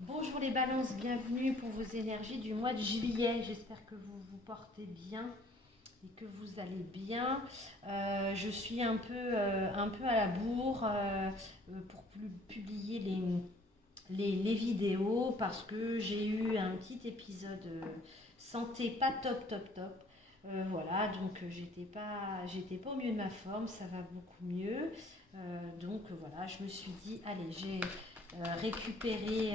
Bonjour les balances, bienvenue pour vos énergies du mois de juillet. J'espère que vous vous portez bien et que vous allez bien. Je suis un peu à la bourre pour publier les vidéos parce que j'ai eu un petit épisode santé pas top top top. Voilà, donc j'étais pas au mieux de ma forme, ça va beaucoup mieux. Voilà, je me suis dit, allez, j'ai récupéré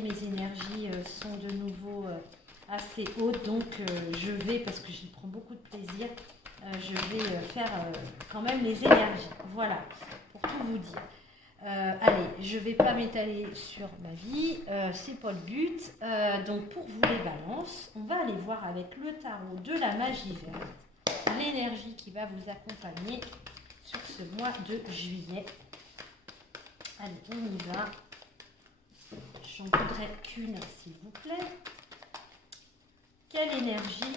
mes énergies sont de nouveau assez hautes, donc je vais, parce que j'y prends beaucoup de plaisir, je vais faire quand même les énergies. Voilà, pour tout vous dire. Allez, je ne vais pas m'étaler sur ma vie, c'est pas le but. Donc pour vous les balances, on va aller voir avec le tarot de la magie verte l'énergie qui va vous accompagner sur ce mois de juillet. Allez, on y va. J'en voudrais qu'une, s'il vous plaît. Quelle énergie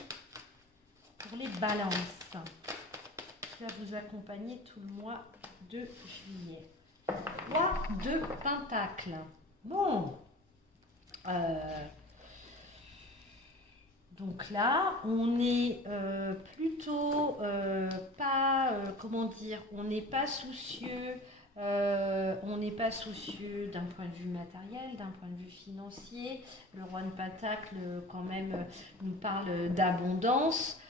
pour les balances qui va vous accompagner tout le mois de juillet. Roi de Pentacle. Bon. Donc là, on est plutôt pas, comment dire, on n'est pas soucieux. On n'est pas soucieux d'un point de vue matériel, d'un point de vue financier. Le roi de Pentacle, quand même, nous parle d'abondance,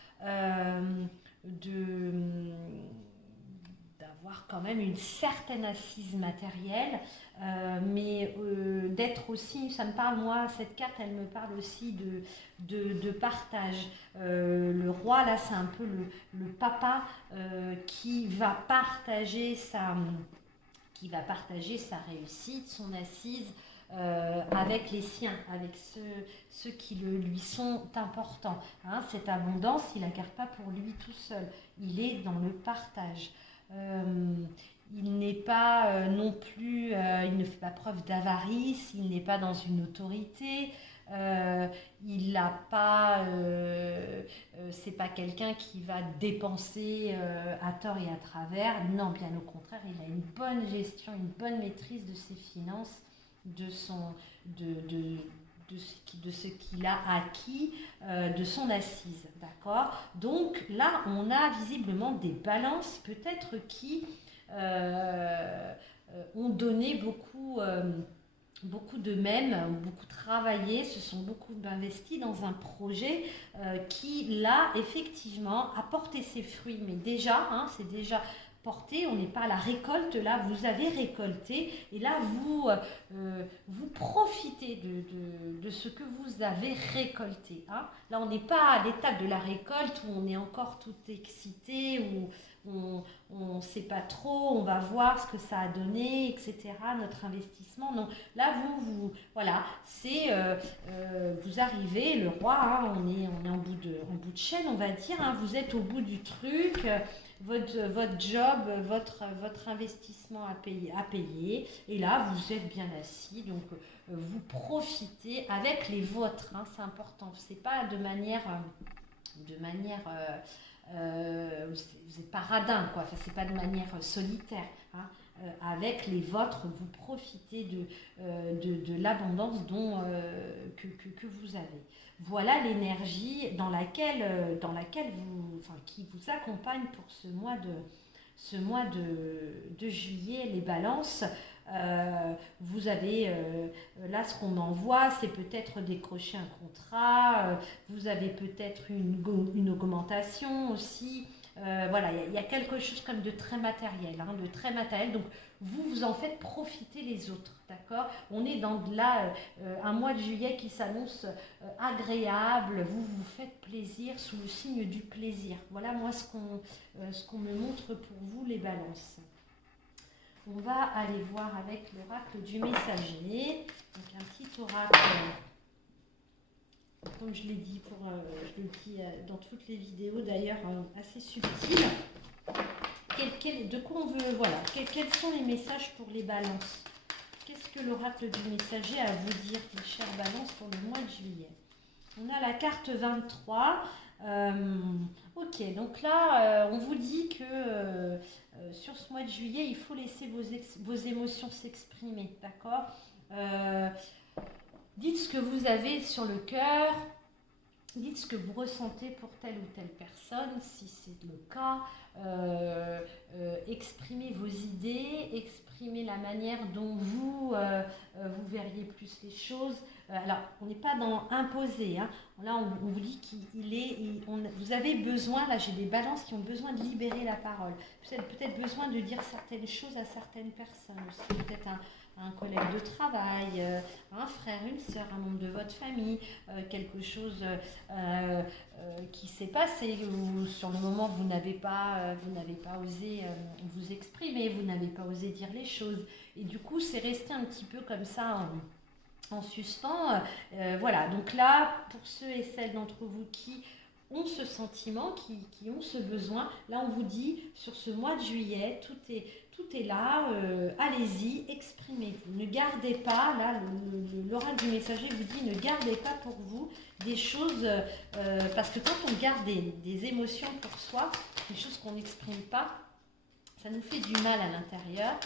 d'avoir quand même une certaine assise matérielle, mais d'être aussi, ça me parle, moi, cette carte, elle me parle aussi de partage. Le roi, là, c'est un peu le papa qui va partager sa réussite, son assise avec les siens, avec ceux qui lui sont importants. Hein, cette abondance, il ne la garde pas pour lui tout seul, il est dans le partage. Il n'est pas non plus, il ne fait pas preuve d'avarice, il n'est pas dans une autorité. Il n'a pas, c'est pas quelqu'un qui va dépenser à tort et à travers. Non, bien au contraire, il a une bonne gestion, une bonne maîtrise de ses finances, de ce qu'il a acquis, de son assise, d'accord. Donc là, on a visiblement des balances, peut-être qui ont donné beaucoup d'eux-mêmes, ont beaucoup travaillé, se sont beaucoup investis dans un projet qui, là, effectivement, a porté ses fruits. Mais déjà, hein, c'est déjà porté, on n'est pas à la récolte, là, vous avez récolté, et là, vous profitez de ce que vous avez récolté. Hein. Là, on n'est pas à l'étape de la récolte où on est encore tout excité, où on ne sait pas trop, on va voir ce que ça a donné, etc., notre investissement. Non, là, voilà, c'est, vous arrivez, le roi, hein, on est en bout de chaîne, on va dire, hein, vous êtes au bout du truc, votre job, votre investissement à payer, et là, vous êtes bien assis, donc vous profitez avec les vôtres, hein, c'est important, c'est pas de manière vous n'êtes pas radin, quoi. Enfin, c'est pas de manière solitaire. Hein. Avec les vôtres, vous profitez de l'abondance que vous avez. Voilà l'énergie dans laquelle qui vous accompagne pour ce mois de juillet, les balances. Vous avez, là ce qu'on envoie, c'est peut-être décrocher un contrat, vous avez peut-être une augmentation aussi. Voilà, il y a quelque chose comme de très matériel, hein, de très matériel. Donc vous en faites profiter les autres, d'accord. On est dans là un mois de juillet qui s'annonce agréable. Vous faites plaisir sous le signe du plaisir. Voilà moi ce qu'on me montre pour vous les balances. On va aller voir avec l'oracle du messager. Donc un petit oracle, comme je l'ai dit, je le dis dans toutes les vidéos d'ailleurs, assez subtil. De quoi on veut, voilà, quels sont les messages pour les balances? Qu'est-ce que l'oracle du messager a à vous dire, mes chères balances, pour le mois de juillet? On a la carte 23. Ok, donc là, on vous dit que sur ce mois de juillet, il faut laisser vos émotions s'exprimer, d'accord. Dites ce que vous avez sur le cœur. Dites ce que vous ressentez pour telle ou telle personne, si c'est le cas. Exprimez vos idées, exprimez la manière dont vous verriez plus les choses. Alors, on n'est pas dans imposer. Hein. Là, on vous dit vous avez besoin, là j'ai des balances qui ont besoin de libérer la parole. Vous avez peut-être besoin de dire certaines choses à certaines personnes aussi. Peut-être un collègue de travail, un frère, une sœur, un membre de votre famille, quelque chose qui s'est passé ou sur le moment vous n'avez pas osé vous exprimer, vous n'avez pas osé dire les choses et du coup c'est resté un petit peu comme ça en suspens. Voilà, donc là pour ceux et celles d'entre vous qui ont ce sentiment, qui ont ce besoin, là on vous dit sur ce mois de juillet, tout est là, allez-y, exprimez-vous. Ne gardez pas, là, l'oracle du messager vous dit, ne gardez pas pour vous des choses, parce que quand on garde des émotions pour soi, des choses qu'on n'exprime pas, ça nous fait du mal à l'intérieur.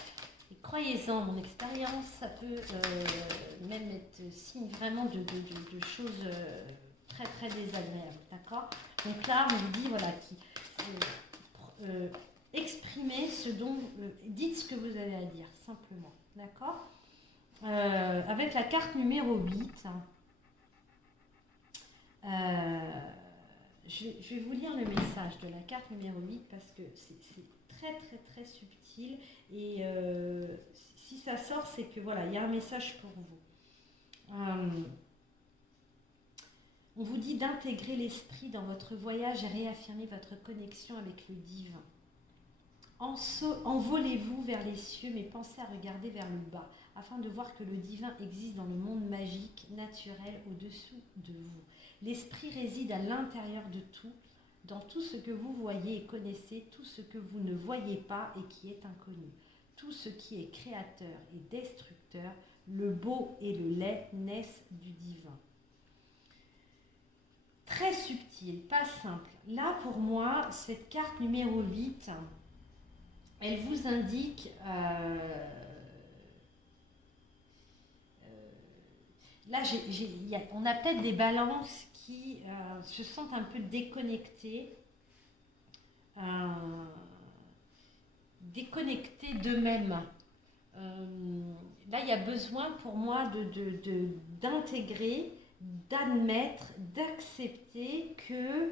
Et croyez-en, mon expérience, ça peut même être signe vraiment de choses très très désagréables, d'accord? Donc là, on vous dit, voilà, exprimez ce dont, dites ce que vous avez à dire, simplement, d'accord? Avec la carte numéro 8, je vais vous lire le message de la carte numéro 8 parce que c'est très très très subtil et si ça sort, c'est que voilà, il y a un message pour vous. On vous dit d'intégrer l'esprit dans votre voyage et réaffirmer votre connexion avec le divin. Envolez-vous vers les cieux, mais pensez à regarder vers le bas, afin de voir que le divin existe dans le monde magique, naturel, au-dessous de vous. L'esprit réside à l'intérieur de tout, dans tout ce que vous voyez et connaissez, tout ce que vous ne voyez pas et qui est inconnu. Tout ce qui est créateur et destructeur, le beau et le laid naissent du divin. Très subtil, pas simple. Là, pour moi, cette carte numéro 8, elle vous indique, là, on a peut-être des balances qui se sentent un peu déconnectées, déconnectées d'eux-mêmes. Là, il y a besoin pour moi d'intégrer, d'admettre, d'accepter que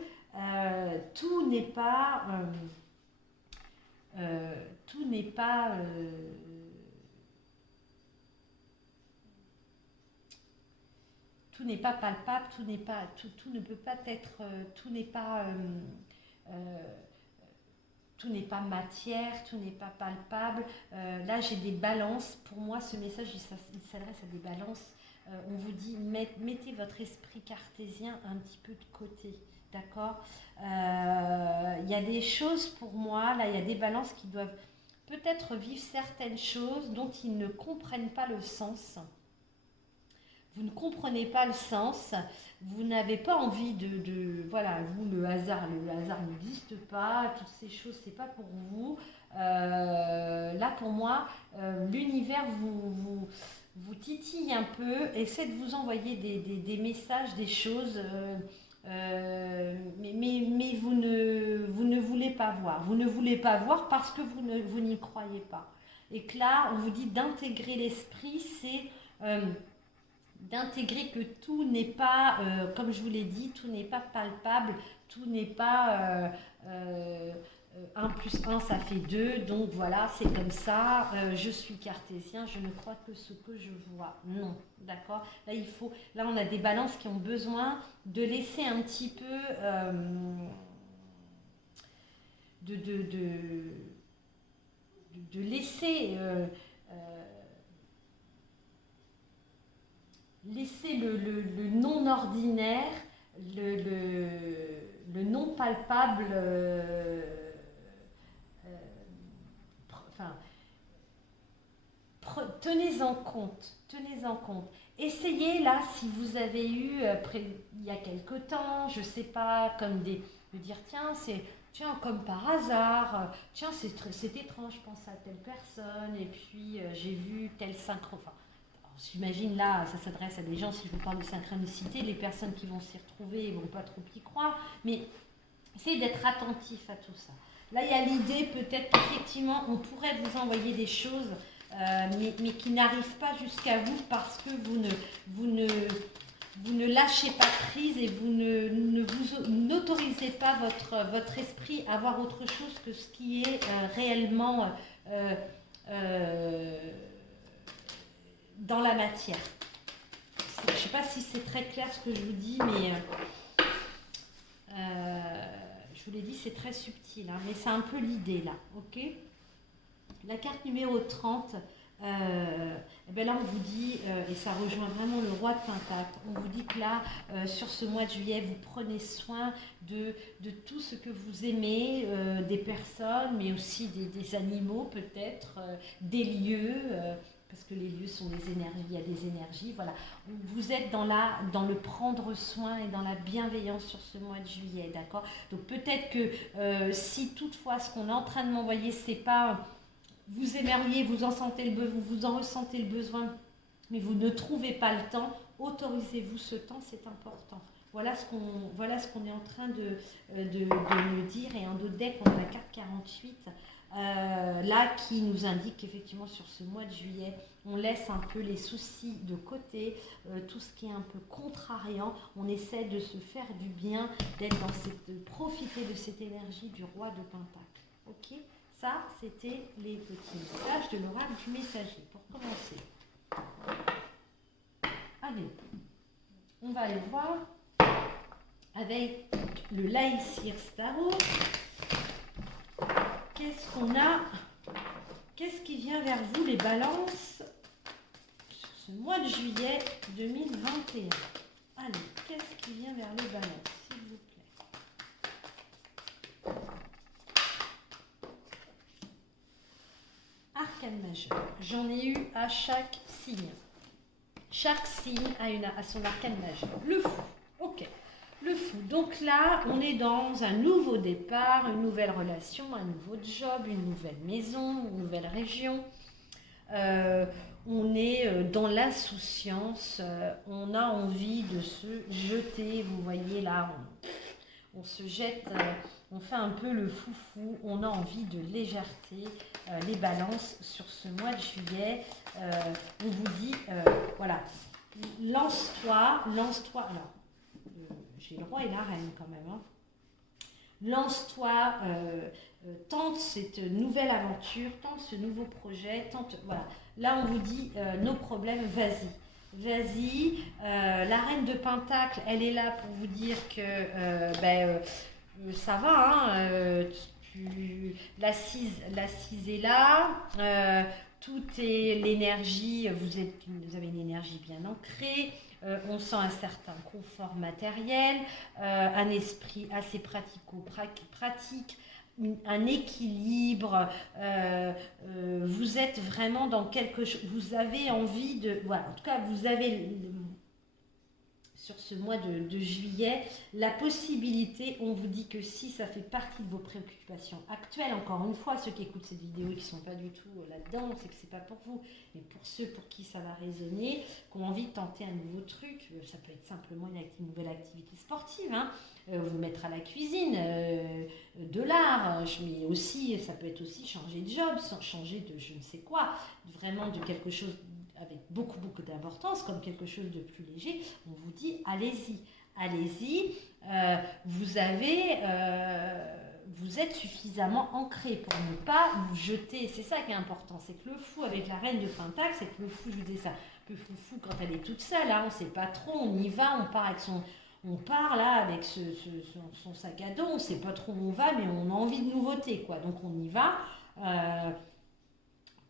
tout n'est pas palpable, tout ne peut pas être, tout n'est pas matière, tout n'est pas palpable. Là, j'ai des balances. Pour moi, ce message, il s'adresse à des balances. On vous dit, mettez votre esprit cartésien un petit peu de côté. D'accord? Il y a des choses pour moi, là, il y a des balances qui doivent peut-être vivre certaines choses dont ils ne comprennent pas le sens. Vous ne comprenez pas le sens, vous n'avez pas envie voilà, vous, le hasard n'existe pas, toutes ces choses, c'est pas pour vous. Là, pour moi, l'univers vous titille un peu, essaie de vous envoyer des messages, des choses, mais vous ne voulez pas voir. Vous ne voulez pas voir parce que vous n'y croyez pas. Et que là, on vous dit d'intégrer l'esprit, c'est d'intégrer que tout n'est pas, comme je vous l'ai dit, tout n'est pas palpable, tout n'est pas 1 plus 1 ça fait 2, donc voilà, c'est comme ça, je suis cartésien, je ne crois que ce que je vois. Non, d'accord? Là, on a des balances qui ont besoin de laisser un petit peu de laisser laisser le non-ordinaire, le non-palpable, tenez-en compte. Essayez là, si vous avez eu, il y a quelque temps, je ne sais pas, de dire tiens, comme par hasard, tiens, c'est étrange, je pense à telle personne, et puis j'ai vu tel synchro. Enfin, j'imagine là, ça s'adresse à des gens, si je vous parle de synchronicité, les personnes qui vont s'y retrouver ne vont pas trop y croire, mais essayez d'être attentif à tout ça. Là, il y a l'idée peut-être qu'effectivement, on pourrait vous envoyer des choses, mais qui n'arrivent pas jusqu'à vous parce que vous ne lâchez pas prise et vous n'autorisez pas votre esprit à voir autre chose que ce qui est réellement dans la matière. Je ne sais pas si c'est très clair ce que je vous dis, mais je vous l'ai dit, c'est très subtil, hein, mais c'est un peu l'idée là, ok? La carte numéro 30, eh bien là on vous dit, et ça rejoint vraiment le roi de Pentacle, on vous dit que là, sur ce mois de juillet, vous prenez soin de tout ce que vous aimez, des personnes, mais aussi des animaux peut-être, des lieux, parce que les lieux sont des énergies, il y a des énergies, voilà. Vous êtes dans le prendre soin et dans la bienveillance sur ce mois de juillet, d'accord? Donc peut-être que si toutefois ce qu'on est en train de m'envoyer, c'est pas... Vous aimeriez, vous en ressentez le besoin, mais vous ne trouvez pas le temps, autorisez-vous ce temps, c'est important. Voilà ce qu'on est en train de me dire. Et en d'autres decks, on a la carte 48, là qui nous indique qu'effectivement sur ce mois de juillet, on laisse un peu les soucis de côté, tout ce qui est un peu contrariant, on essaie de se faire du bien, de profiter de cette énergie du roi de Pentacle. Ok ? Ça, c'était les petits messages de l'oracle du messager. Pour commencer, allez, on va aller voir avec le Laïcir Starot. Qu'est-ce qu'on a? Qu'est-ce qui vient vers vous, les balances, sur ce mois de juillet 2021? Allez, qu'est-ce qui vient vers les balances, s'il vous plaît? Arcane majeur. J'en ai eu à chaque signe. Chaque signe a son arcane majeur. Le fou. Ok. Le fou. Donc là, on est dans un nouveau départ, une nouvelle relation, un nouveau job, une nouvelle maison, une nouvelle région. On est dans l'insouciance. On a envie de se jeter. Vous voyez là, on se jette... on fait un peu le foufou, on a envie de légèreté, les balances sur ce mois de juillet. On vous dit, voilà, lance-toi, alors, j'ai le roi et la reine quand même, hein. Lance-toi, tente cette nouvelle aventure, tente ce nouveau projet, voilà. Là, on vous dit, nos problèmes, vas-y. Vas-y, la reine de Pentacle, elle est là pour vous dire que, ça va, hein, l'assise est là, tout est l'énergie, vous avez une énergie bien ancrée, on sent un certain confort matériel, un esprit assez pratico-pratique, un équilibre, vous êtes vraiment dans quelque chose, vous avez envie de, voilà, en tout cas vous avez... sur ce mois de juillet, la possibilité, on vous dit que si ça fait partie de vos préoccupations actuelles, encore une fois, ceux qui écoutent cette vidéo et qui ne sont pas du tout là-dedans, c'est que ce n'est pas pour vous, mais pour ceux pour qui ça va résonner, qui ont envie de tenter un nouveau truc, ça peut être simplement une nouvelle activité sportive, hein, vous mettre à la cuisine, de l'art, mais aussi, ça peut être aussi changer de job, changer de je ne sais quoi, vraiment de quelque chose avec beaucoup d'importance, comme quelque chose de plus léger, on vous dit allez-y, allez-y, vous êtes suffisamment ancré pour ne pas vous jeter, c'est ça qui est important, c'est que le fou avec la reine de Pentacle, c'est que le fou, je vous disais ça, le fou quand elle est toute seule, hein, on ne sait pas trop, on y va, on part là avec son sac à dos, on ne sait pas trop où on va, mais on a envie de nouveautés, quoi, donc on y va,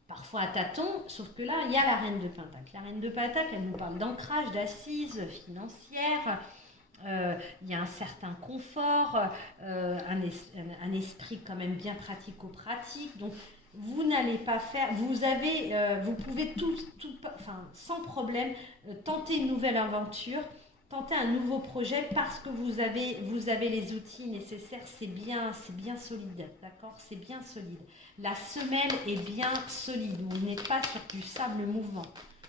parfois à tâtons, sauf que là, il y a la reine de Pentacle. La reine de Pentacle, elle nous parle d'ancrage, d'assises financières, il y a un certain confort, un esprit quand même bien pratico-pratique. Donc, vous n'allez pas faire, vous pouvez sans problème, tenter une nouvelle aventure, tenter un nouveau projet parce que vous avez les outils nécessaires, c'est bien solide, d'accord? C'est bien solide. La semelle est bien solide, vous n'êtes pas sur du sable mouvant.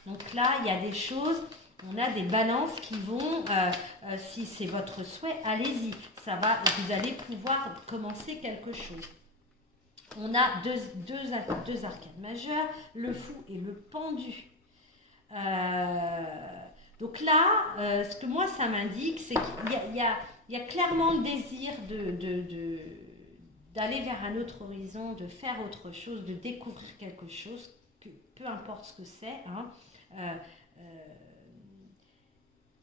Donc là, il y a des choses, on a des balances qui vont, si c'est votre souhait, allez-y. Ça va, vous allez pouvoir commencer quelque chose. On a deux arcades majeures, le fou et le pendu. Donc là, ce que moi ça m'indique, c'est qu'il y a clairement le désir d'aller vers un autre horizon, de faire autre chose, de découvrir quelque chose, peu importe ce que c'est.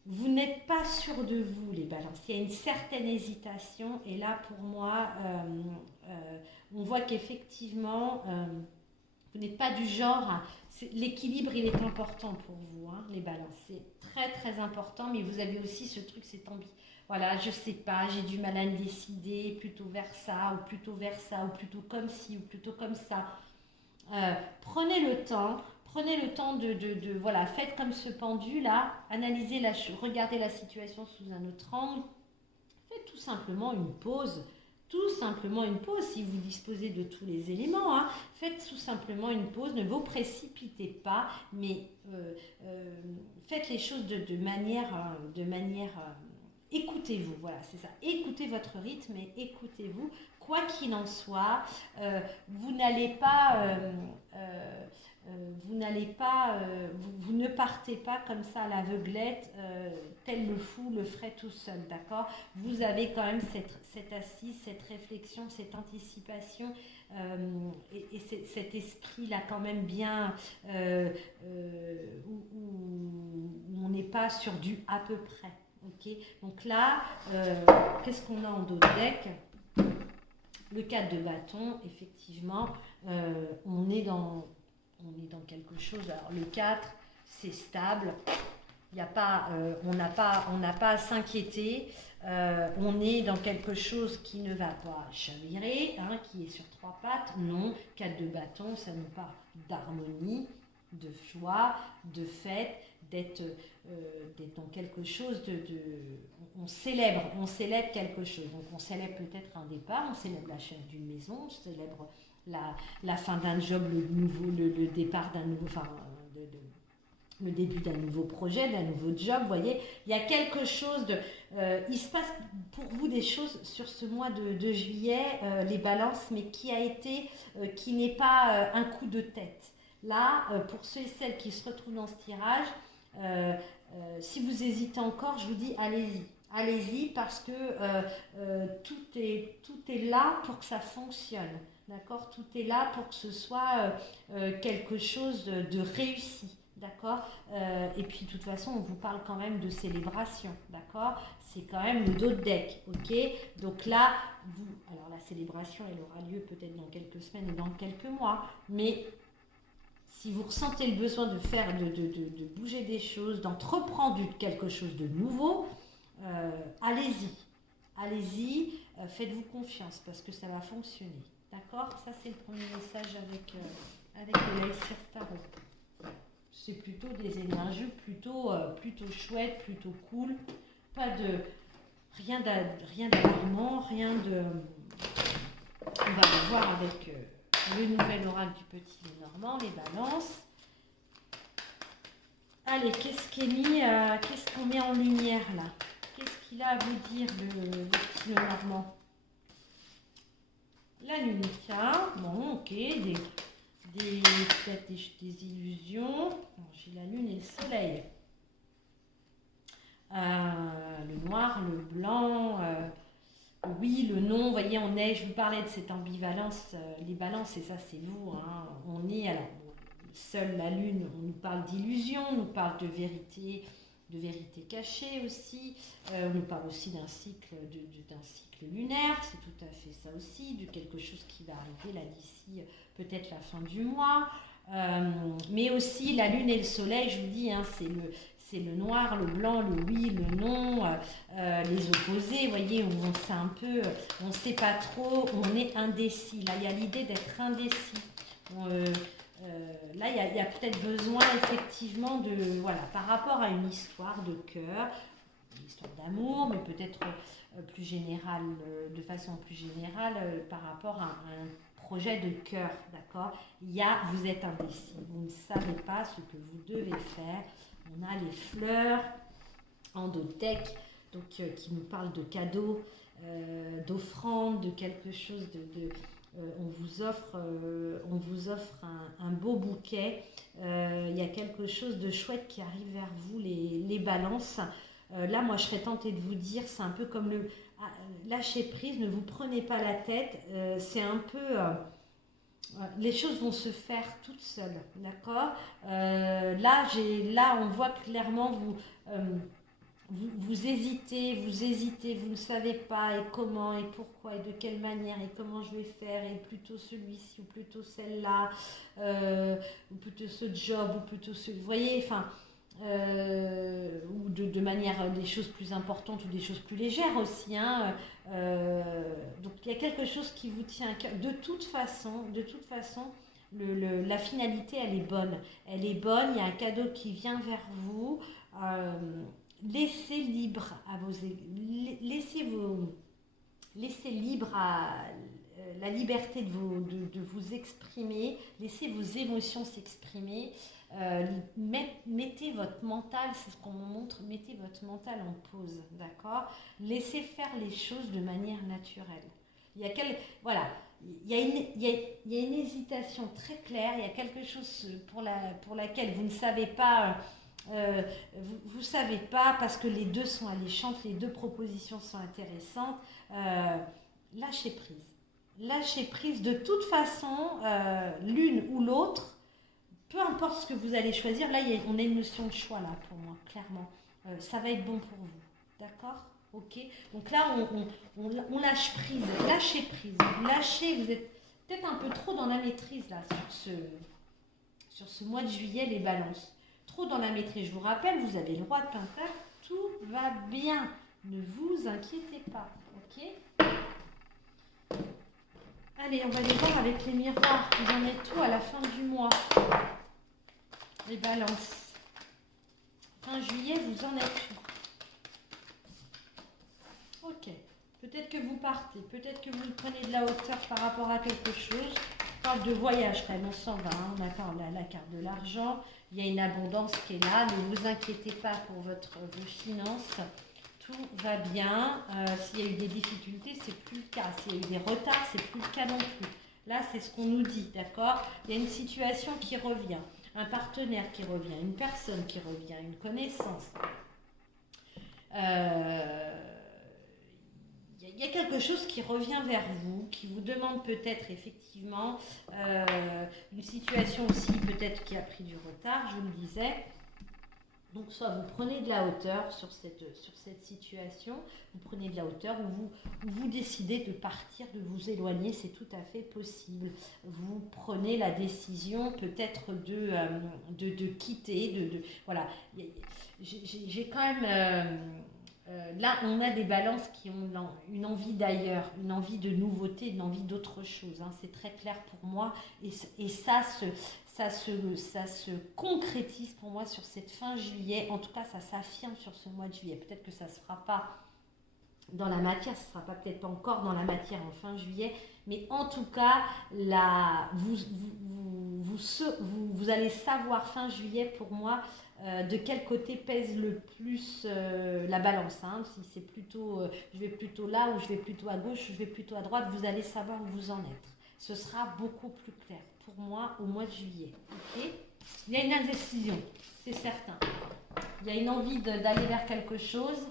Vous n'êtes pas sûr de vous, les balances. Il y a une certaine hésitation. Et là, pour moi, on voit qu'effectivement, vous n'êtes pas du genre... L'équilibre, il est important pour vous, hein, les balances. C'est très, très important. Mais vous avez aussi ce truc, c'est ambigu. Voilà, je ne sais pas, j'ai du mal à me décider, plutôt vers ça, ou plutôt vers ça, ou plutôt comme ci, ou plutôt comme ça. Prenez le temps de voilà, faites comme ce pendu là, analysez regardez la situation sous un autre angle, faites tout simplement une pause, si vous disposez de tous les éléments, hein. Faites tout simplement une pause, ne vous précipitez pas, mais faites les choses de manière écoutez-vous, voilà, c'est ça, écoutez votre rythme et écoutez-vous, quoi qu'il en soit, vous ne partez pas comme ça à l'aveuglette, tel le fou le ferait tout seul, d'accord? Vous avez quand même cette assise, cette réflexion, cette anticipation et cet esprit-là quand même bien où on n'est pas sur du à peu près, ok? Donc là, qu'est-ce qu'on a en dos de deck? Le 4 de bâton, effectivement, on est dans quelque chose. Alors le 4, c'est stable. Il y a pas, on n'a pas à s'inquiéter. On est dans quelque chose qui ne va pas chavirer, hein, qui est sur 3 pattes. Non, 4 de bâton, ça nous parle d'harmonie, de joie, de fête, d'être dans quelque chose on célèbre quelque chose. Donc on célèbre peut-être un départ, on célèbre l'achat d'une maison, on célèbre la fin d'un job, le départ d'un nouveau, le début d'un nouveau projet, d'un nouveau job. Vous voyez, il y a quelque chose il se passe pour vous des choses sur ce mois de juillet, les balances, mais qui n'est pas un coup de tête. Là, pour ceux et celles qui se retrouvent dans ce tirage, si vous hésitez encore, je vous dis allez-y parce que tout est là pour que ça fonctionne, d'accord? Tout est là pour que ce soit quelque chose de réussi, d'accord? Et puis de toute façon, on vous parle quand même de célébration, d'accord? C'est quand même le dos de deck, ok? Donc là, alors la célébration, elle aura lieu peut-être dans quelques semaines ou dans quelques mois, mais si vous ressentez le besoin de faire, de bouger des choses, d'entreprendre quelque chose de nouveau, allez-y, faites-vous confiance parce que ça va fonctionner. D'accord? Ça, c'est le premier message avec le Lycir Tarot. C'est plutôt des énergies plutôt chouettes, plutôt cool. Rien d'alarmant, rien de... On va le voir avec... le nouvel oracle du petit Lenormand, les balances. Allez, qu'est-ce qu'on met en lumière là? Qu'est-ce qu'il a à vous dire le petit Lenormand? La lune, tiens, bon, ok, peut-être des illusions. J'ai la lune et le soleil. Le noir, le blanc... oui, le non, vous voyez, je vous parlais de cette ambivalence, les balances, et ça c'est vous, hein, on est, alors, seule la lune, on nous parle d'illusion, on nous parle de vérité cachée aussi, on nous parle aussi d'un cycle lunaire, c'est tout à fait ça aussi, de quelque chose qui va arriver là d'ici peut-être la fin du mois, mais aussi la lune et le soleil, je vous dis, hein, c'est le noir, le blanc, le oui, le non, les opposés, vous voyez, on ne sait pas trop, on est indécis. Là, il y a l'idée d'être indécis. Là, il y a peut-être besoin, effectivement, par rapport à une histoire de cœur, une histoire d'amour, mais peut-être plus générale, de façon plus générale, par rapport à un projet de cœur, d'accord? Vous êtes indécis, vous ne savez pas ce que vous devez faire. On a les fleurs endothèques, donc qui nous parlent de cadeaux, d'offrandes, de quelque chose on vous offre un beau bouquet. Il y a quelque chose de chouette qui arrive vers vous, les balances. Là, moi, je serais tentée de vous dire, c'est un peu comme le lâcher prise, ne vous prenez pas la tête. C'est un peu... les choses vont se faire toutes seules, d'accord? Là, on voit clairement, vous hésitez, vous ne savez pas, et comment, et pourquoi, et de quelle manière, et comment je vais faire, et plutôt celui-ci, ou plutôt celle-là, ou plutôt ce job, ou plutôt ce... Vous voyez, enfin... ou de manière des choses plus importantes ou des choses plus légères aussi, hein. Donc il y a quelque chose qui vous tient à cœur. De toute façon, la finalité elle est bonne, il y a un cadeau qui vient vers vous. Laissez libre à laissez libre à la liberté de vous exprimer, laissez vos émotions s'exprimer. Mettez votre mental, c'est ce qu'on nous montre, mettez votre mental en pause, d'accord? Laissez faire les choses de manière naturelle. Il y a une hésitation très claire, il y a quelque chose pour laquelle vous ne savez pas, vous savez pas parce que les deux sont alléchantes, les deux propositions sont intéressantes. Lâchez prise. Lâchez prise de toute façon, l'une ou l'autre. Peu importe ce que vous allez choisir, là on a une notion de choix là pour moi, clairement. Ça va être bon pour vous, d'accord? Ok. Donc là on lâche prise, lâchez prise, lâchez. Vous êtes peut-être un peu trop dans la maîtrise là sur ce mois de juillet, les balances. Trop dans la maîtrise. Je vous rappelle, vous avez le roi de Pentacle, tout va bien, ne vous inquiétez pas, ok? Allez, on va aller voir avec les miroirs. Vous en êtes tout à la fin du mois. Les balances. Fin juillet, vous en êtes où? Ok. Peut-être que vous partez. Peut-être que vous prenez de la hauteur par rapport à quelque chose. On parle de voyage quand même. On s'en va. Hein. On attend la carte de l'argent. Il y a une abondance qui est là. Ne vous inquiétez pas pour vos finances. Tout va bien. S'il y a eu des difficultés, c'est plus le cas. S'il y a eu des retards, c'est plus le cas non plus. Là, c'est ce qu'on nous dit, d'accord? Il y a une situation qui revient, un partenaire qui revient, une personne qui revient, une connaissance. Il y a quelque chose qui revient vers vous, qui vous demande peut-être effectivement une situation aussi peut-être qui a pris du retard, je vous le disais. Donc soit vous prenez de la hauteur sur cette situation, vous prenez de la hauteur ou vous décidez de partir, de vous éloigner, c'est tout à fait possible. Vous prenez la décision peut-être de quitter, voilà. J'ai quand même... là, on a des balances qui ont une envie d'ailleurs, une envie de nouveauté, une envie d'autre chose. Hein. C'est très clair pour moi et ça se concrétise pour moi sur cette fin juillet. En tout cas, ça s'affirme sur ce mois de juillet. Peut-être que ça ne se fera pas dans la matière, ça ne sera peut-être pas encore dans la matière en fin juillet, mais en tout cas, vous allez savoir fin juillet pour moi de quel côté pèse le plus la balance. Hein. Si c'est plutôt, je vais plutôt là ou je vais plutôt à gauche, je vais plutôt à droite, vous allez savoir où vous en êtes. Ce sera beaucoup plus clair pour moi au mois de juillet. Okay, il y a une indécision, c'est certain. Il y a une envie d'aller vers quelque chose.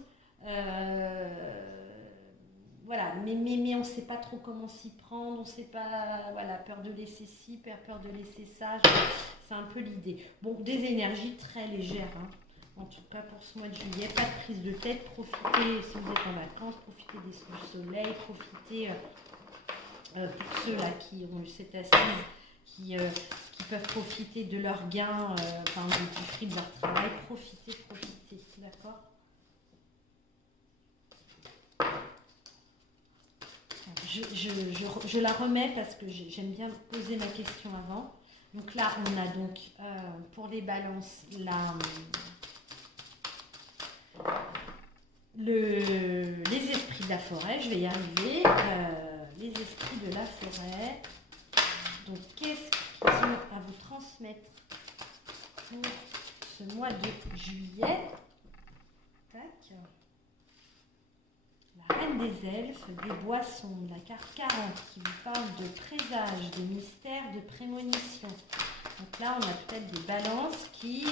Voilà, mais on ne sait pas trop comment s'y prendre, on ne sait pas, voilà, peur de laisser ci, peur de laisser ça, c'est un peu l'idée. Bon, des énergies très légères, hein. En tout cas pour ce mois de juillet, pas de prise de tête, profitez, si vous êtes en vacances, profitez du soleil, profitez pour ceux-là qui ont eu cette assise, qui peuvent profiter de leurs gains, du fruit de leur travail, profitez, d'accord ? Je la remets parce que j'aime bien poser ma question avant. Donc là, on a donc pour les balances les esprits de la forêt. Je vais y arriver. Les esprits de la forêt. Donc, qu'est-ce qu'ils ont à vous transmettre pour ce mois de juillet? Tac. La reine des elfes, des boissons, la carte 40 qui vous parle de présage, de mystère, de prémonition. Donc là, on a peut-être des balances qui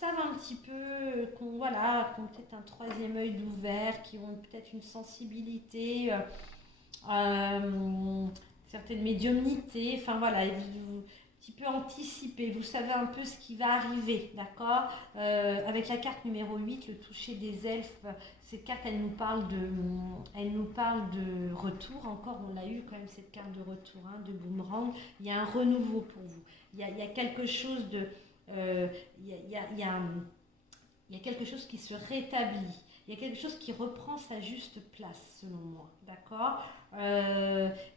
savent un petit peu, qui ont peut-être un troisième œil d'ouvert, qui ont peut-être une sensibilité, certaines médiumnités, enfin voilà, un petit peu anticiper, vous savez un peu ce qui va arriver, d'accord. Avec la carte numéro 8, le toucher des elfes, cette carte, elle nous parle de retour, encore on l'a eu quand même cette carte de retour, hein, de boomerang, il y a un renouveau pour vous, il y a quelque chose de... il y a quelque chose qui se rétablit, il y a quelque chose qui reprend sa juste place selon moi, d'accord.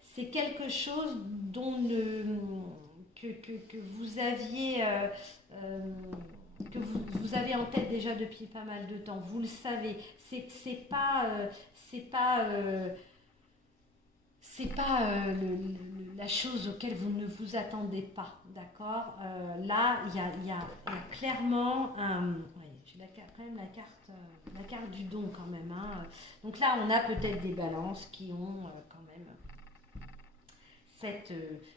C'est quelque chose que vous aviez vous avez en tête déjà depuis pas mal de temps, vous le savez, c'est pas la chose auquel vous ne vous attendez pas, d'accord. Là, il y a clairement j'ai quand même la carte du don quand même. Hein. Donc là, on a peut-être des balances qui ont quand même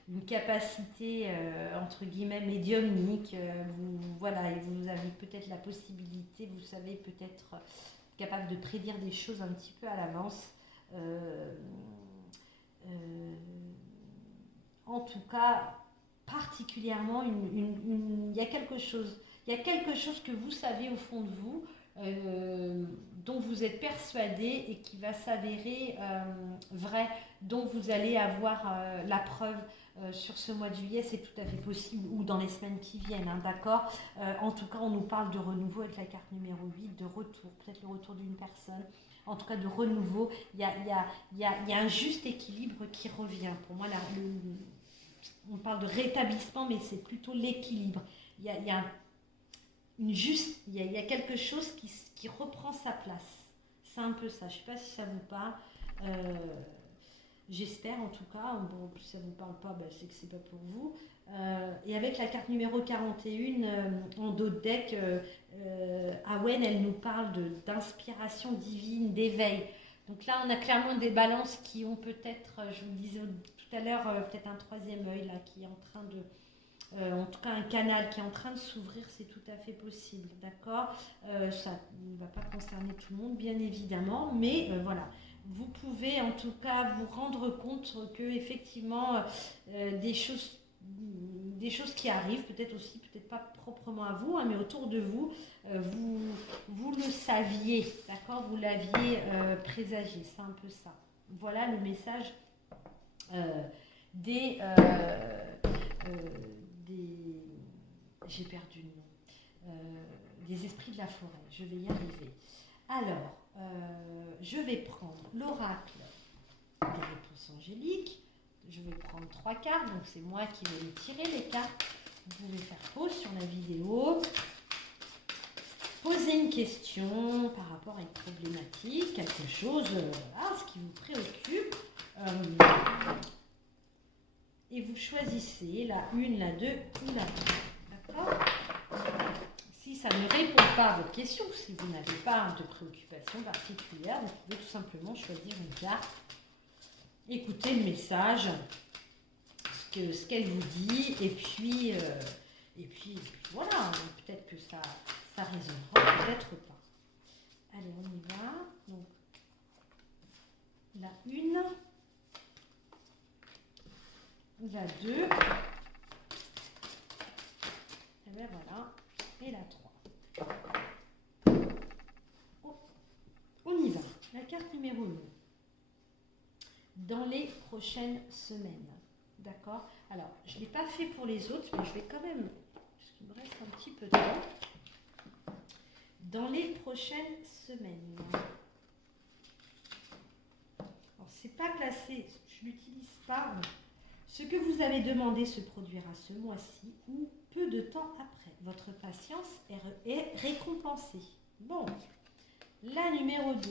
une capacité entre guillemets médiumnique. Voilà, et vous avez peut-être la possibilité, vous savez peut-être capable de prédire des choses un petit peu à l'avance. En tout cas, particulièrement, il y a quelque chose que vous savez au fond de vous, dont vous êtes persuadé et qui va s'avérer vrai, dont vous allez avoir la preuve sur ce mois de juillet, c'est tout à fait possible, ou dans les semaines qui viennent, hein, d'accord. En tout cas, on nous parle de renouveau avec la carte numéro 8, de retour, peut-être le retour d'une personne. En tout cas, de renouveau, il y a un juste équilibre qui revient. Pour moi, on parle de rétablissement, mais c'est plutôt l'équilibre. Il y a quelque chose qui reprend sa place. C'est un peu ça. Je ne sais pas si ça vous parle. J'espère en tout cas. Bon, si ça ne vous parle pas, c'est que ce n'est pas pour vous. Et avec la carte numéro 41 en dos de deck, Awen, elle nous parle d'inspiration divine, d'éveil. Donc là, on a clairement des balances qui ont peut-être, je vous le disais tout à l'heure, peut-être un troisième œil là, qui est en train de... en tout cas, un canal qui est en train de s'ouvrir, c'est tout à fait possible, d'accord. Ça ne va pas concerner tout le monde, bien évidemment, mais voilà. Vous pouvez en tout cas vous rendre compte que effectivement des choses qui arrivent, peut-être aussi, peut-être pas proprement à vous, hein, mais autour de vous, vous le saviez, d'accord, vous l'aviez présagé, c'est un peu ça. Voilà le message des j'ai perdu le nom, des esprits de la forêt, je vais y arriver. Alors, je vais prendre l'oracle des réponses angéliques. Je vais prendre 3 cartes, donc c'est moi qui vais les tirer les cartes. Vous pouvez faire pause sur la vidéo, poser une question par rapport à une problématique, quelque chose, ce qui vous préoccupe. Et vous choisissez la 1, la 2 ou la 3. D'accord ? Si ça ne répond pas à votre question, si vous n'avez pas de préoccupation particulière, vous pouvez tout simplement choisir une carte, écouter le message, ce qu'elle vous dit, et puis voilà, peut-être que ça résonnera, peut-être pas. Allez, on y va. Donc, la 1, la 2, et bien voilà, et la 3. On y va. La carte numéro 1. Dans les prochaines semaines. D'accord ? Alors, je ne l'ai pas fait pour les autres, mais je vais quand même, parce qu'il me reste un petit peu de temps. Dans les prochaines semaines. Alors, c'est pas classé, je ne l'utilise pas. Ce que vous avez demandé se produira ce mois-ci ou peu de temps après. Votre patience est récompensée. Bon, la numéro 2.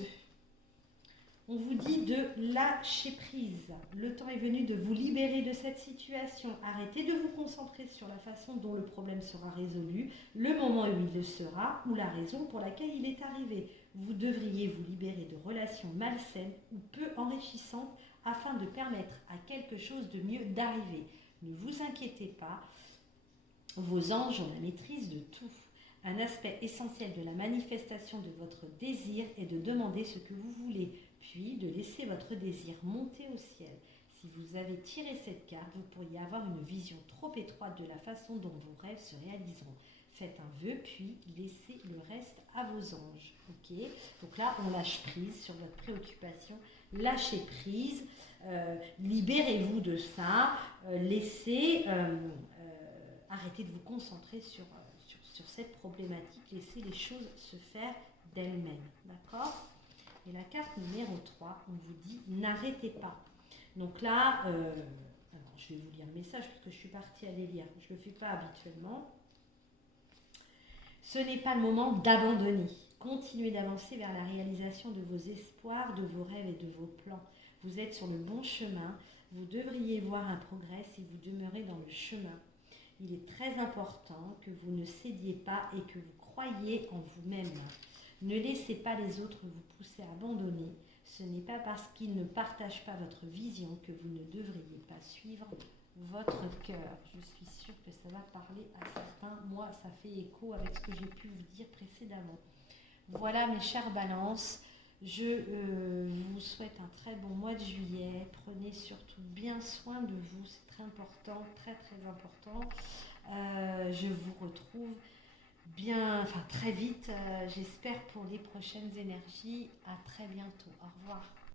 On vous dit de lâcher prise. Le temps est venu de vous libérer de cette situation. Arrêtez de vous concentrer sur la façon dont le problème sera résolu, le moment où il le sera ou la raison pour laquelle il est arrivé. Vous devriez vous libérer de relations malsaines ou peu enrichissantes afin de permettre à quelque chose de mieux d'arriver. Ne vous inquiétez pas, vos anges ont la maîtrise de tout. Un aspect essentiel de la manifestation de votre désir est de demander ce que vous voulez, puis de laisser votre désir monter au ciel. Si vous avez tiré cette carte, vous pourriez avoir une vision trop étroite de la façon dont vos rêves se réaliseront. Faites un vœu, puis laissez le reste à vos anges. Ok ? Donc là, on lâche prise sur votre préoccupation. Lâchez prise, libérez-vous de ça, arrêtez de vous concentrer sur cette problématique, laissez les choses se faire d'elles-mêmes. D'accord ? Et la carte numéro 3, on vous dit n'arrêtez pas. Donc là, je vais vous lire le message parce que je suis partie à les lire. Je ne le fais pas habituellement. Ce n'est pas le moment d'abandonner. Continuez d'avancer vers la réalisation de vos espoirs, de vos rêves et de vos plans. Vous êtes sur le bon chemin. Vous devriez voir un progrès si vous demeurez dans le chemin. Il est très important que vous ne cédiez pas et que vous croyiez en vous-même. Ne laissez pas les autres vous pousser à abandonner. Ce n'est pas parce qu'ils ne partagent pas votre vision que vous ne devriez pas suivre votre cœur. Je suis sûre que ça va parler à certains. Moi, ça fait écho avec ce que j'ai pu vous dire précédemment. Voilà mes chères balances. Je vous souhaite un très bon mois de juillet. Prenez surtout bien soin de vous. C'est très important, très très important. Je vous retrouve très vite, j'espère, pour les prochaines énergies. À très bientôt. Au revoir.